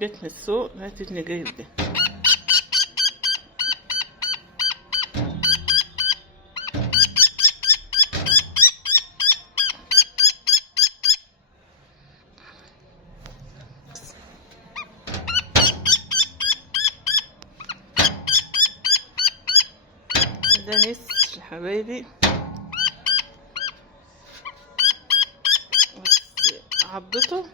جت من السوق لقيت ابني جايب ده. ده نسر يا حبايبي، بس عضته